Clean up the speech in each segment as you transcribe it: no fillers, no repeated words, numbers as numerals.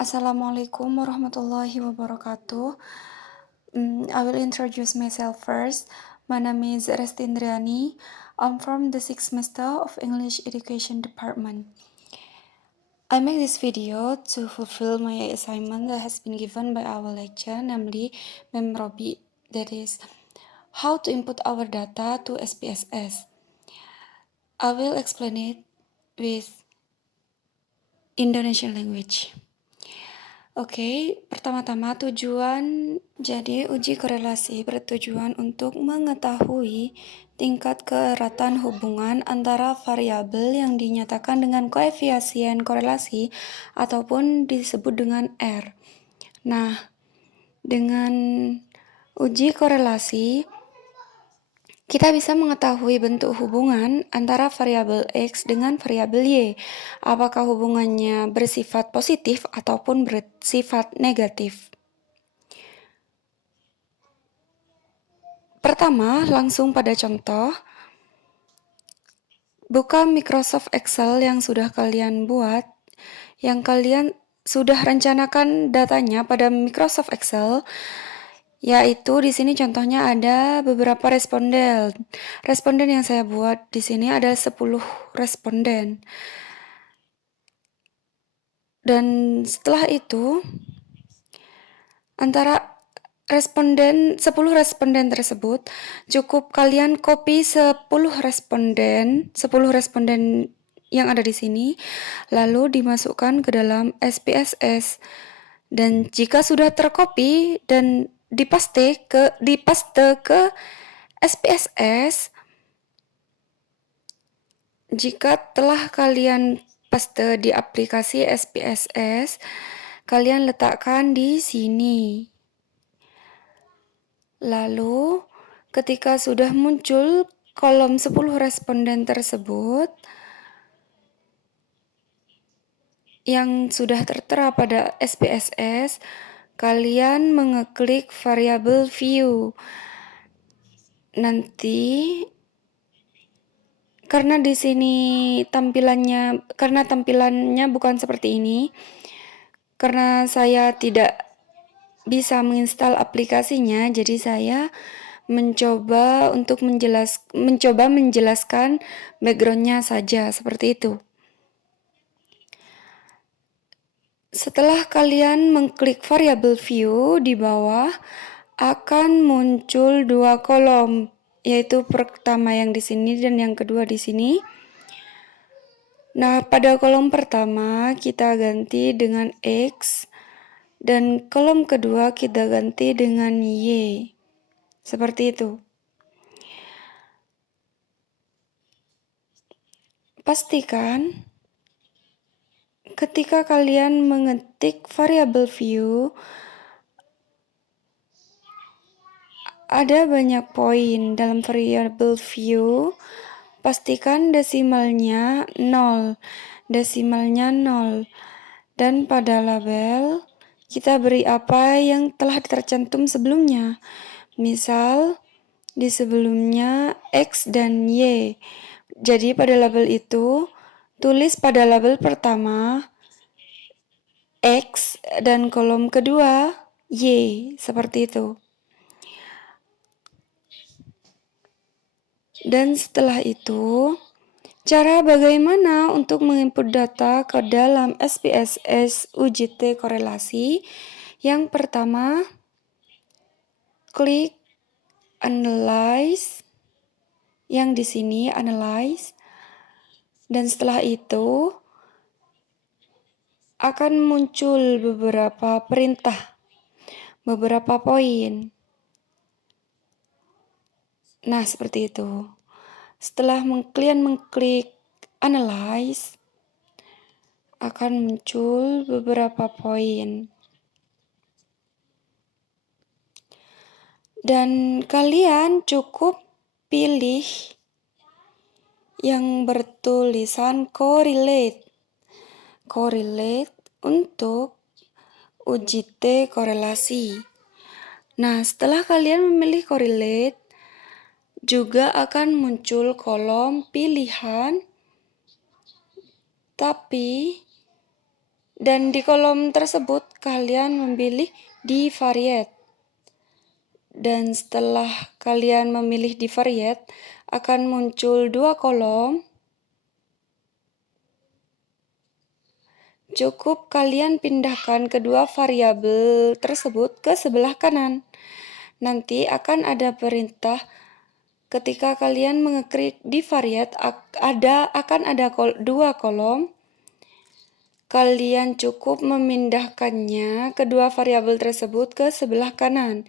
Assalamualaikum warahmatullahi wabarakatuh. I will introduce myself first. My name is Resti Indriani. I'm from the 6th semester of English Education Department. I make this video to fulfill my assignment that has been given by our lecturer, namely Mem Robi, that is how to input our data to SPSS. I will explain it with Indonesian language. Oke, pertama-tama tujuan jadi uji korelasi bertujuan untuk mengetahui tingkat keeratan hubungan antara variabel yang dinyatakan dengan koefisien korelasi ataupun disebut dengan R. Nah, dengan uji korelasi kita bisa mengetahui bentuk hubungan antara variabel X dengan variabel Y. Apakah hubungannya bersifat positif ataupun bersifat negatif. Pertama, langsung pada contoh. Buka Microsoft Excel yang sudah kalian buat, yang kalian sudah rencanakan datanya pada Microsoft Excel. Yaitu di sini contohnya ada beberapa responden. Responden yang saya buat di sini ada 10 responden. Dan setelah itu antara 10 responden tersebut cukup kalian copy 10 responden yang ada di sini lalu dimasukkan ke dalam SPSS. Dan jika sudah tercopy dan dipaste ke SPSS, jika telah kalian paste di aplikasi SPSS, kalian letakkan di sini. Lalu, ketika sudah muncul kolom 10 responden tersebut yang sudah tertera pada SPSS, kalian mengeklik variabel view. Nanti karena di sini tampilannya bukan seperti ini, karena saya tidak bisa menginstal aplikasinya, jadi saya mencoba menjelaskan backgroundnya saja seperti itu. Setelah kalian mengklik variabel view, di bawah akan muncul 2 kolom, yaitu pertama yang di sini dan yang kedua di sini. Nah, pada kolom pertama kita ganti dengan X dan kolom kedua kita ganti dengan Y. Seperti itu. Pastikan ketika kalian mengetik variabel view, ada banyak poin dalam variabel view. Pastikan desimalnya 0. Dan pada label, kita beri apa yang telah tercantum sebelumnya. Misal, di sebelumnya X dan Y. Jadi pada label itu, tulis pada label pertama X dan kolom kedua Y, seperti itu. Dan setelah itu, cara bagaimana untuk menginput data ke dalam SPSS UJT korelasi? Yang pertama, klik Analyze, yang di sini Analyze. Dan setelah itu, akan muncul beberapa perintah, beberapa poin. Nah, seperti itu. Setelah kalian mengklik Analyze, akan muncul beberapa poin. Dan kalian cukup pilih yang bertulisan correlate. Correlate untuk UJT korelasi. Nah, setelah kalian memilih correlate, juga akan muncul kolom pilihan, tapi Dan di kolom tersebut kalian memilih divariate. Dan setelah kalian memilih divariate, akan muncul dua kolom. Cukup kalian pindahkan kedua variabel tersebut ke sebelah kanan. Nanti akan ada perintah ketika kalian mengeklik divariate akan ada dua kolom. Kalian cukup memindahkannya kedua variabel tersebut ke sebelah kanan.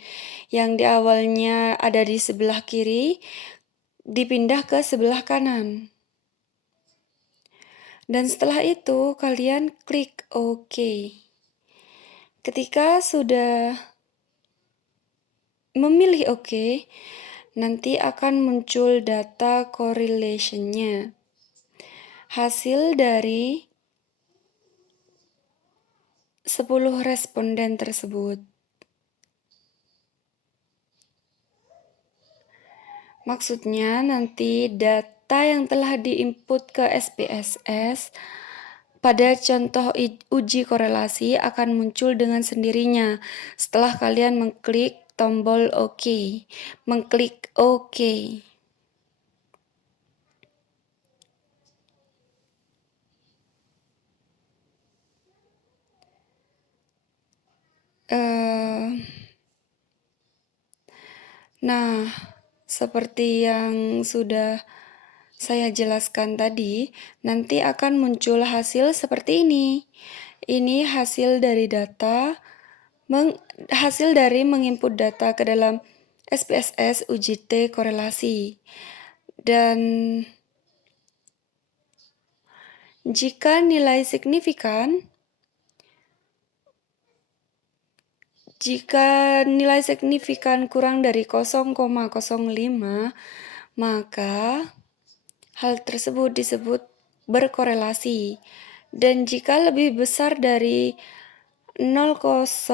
Yang di awalnya ada di sebelah kiri, dipindah ke sebelah kanan. Dan setelah itu kalian klik OK. Ketika sudah memilih OK, nanti akan muncul data correlation-nya. Hasil dari 10 responden tersebut. Maksudnya nanti data yang telah diinput ke SPSS pada contoh uji korelasi akan muncul dengan sendirinya setelah kalian mengklik tombol OK. Mengklik OK. Nah, seperti yang sudah saya jelaskan tadi, nanti akan muncul hasil seperti ini. Ini hasil dari menginput data ke dalam SPSS UJT korelasi. Dan jika nilai signifikan kurang dari 0,05, maka hal tersebut disebut berkorelasi. Dan jika lebih besar dari 0,05,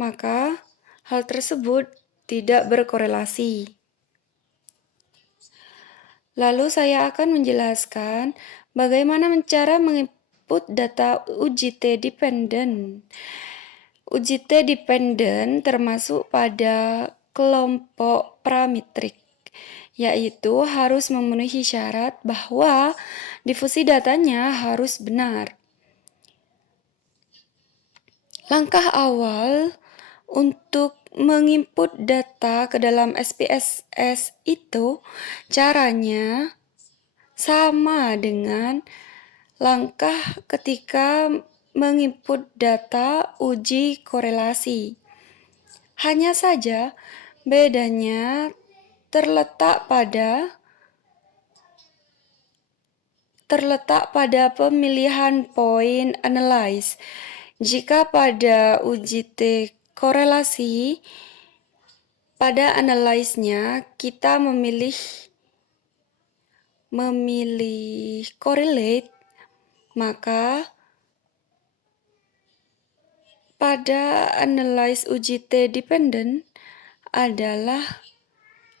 maka hal tersebut tidak berkorelasi. Lalu saya akan menjelaskan bagaimana cara menginput data UJT dependent. UJT dependent termasuk pada kelompok parametrik, yaitu harus memenuhi syarat bahwa difusi datanya harus benar. Langkah awal untuk menginput data ke dalam SPSS itu caranya sama dengan langkah ketika menginput data uji korelasi. Hanya saja bedanya terletak pada pemilihan poin analyze. Jika pada UJT korelasi, pada analyze-nya kita memilih correlate, maka pada analyze UJT dependent adalah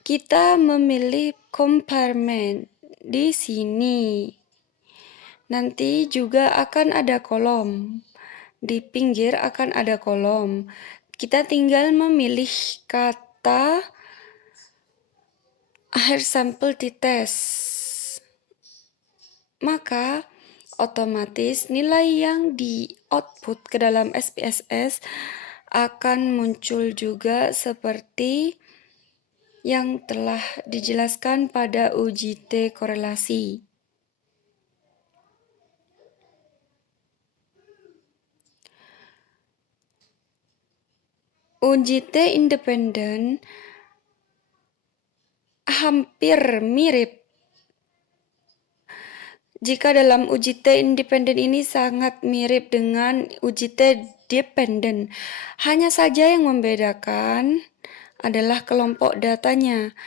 kita memilih comparement di sini. Nanti juga akan ada kolom. Di pinggir akan ada kolom. Kita tinggal memilih kata akhir sampel dites. Maka otomatis nilai yang di output ke dalam SPSS akan muncul juga seperti yang telah dijelaskan pada UJT korelasi. UJT independen hampir mirip. Jika dalam UJT independen ini sangat mirip dengan UJT dependen. Hanya saja yang membedakan adalah kelompok datanya.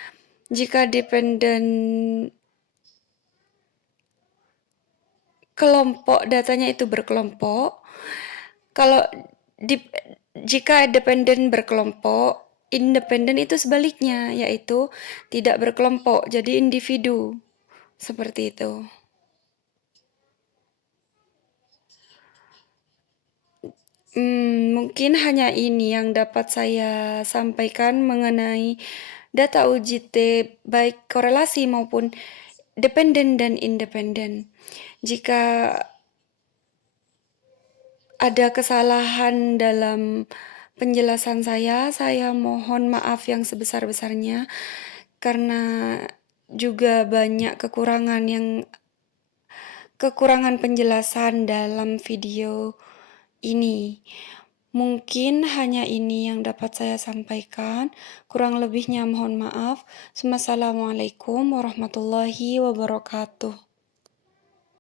Jika dependen kelompok datanya itu berkelompok, jika dependen berkelompok, independen itu sebaliknya, yaitu tidak berkelompok, jadi individu. Seperti itu. Mungkin hanya ini yang dapat saya sampaikan mengenai data UJT, baik korelasi maupun dependen dan independen. Jika ada kesalahan dalam penjelasan saya mohon maaf yang sebesar-besarnya, karena juga banyak kekurangan penjelasan dalam video ini. Mungkin hanya ini yang dapat saya sampaikan, kurang lebihnya mohon maaf. Wassalamualaikum warahmatullahi wabarakatuh.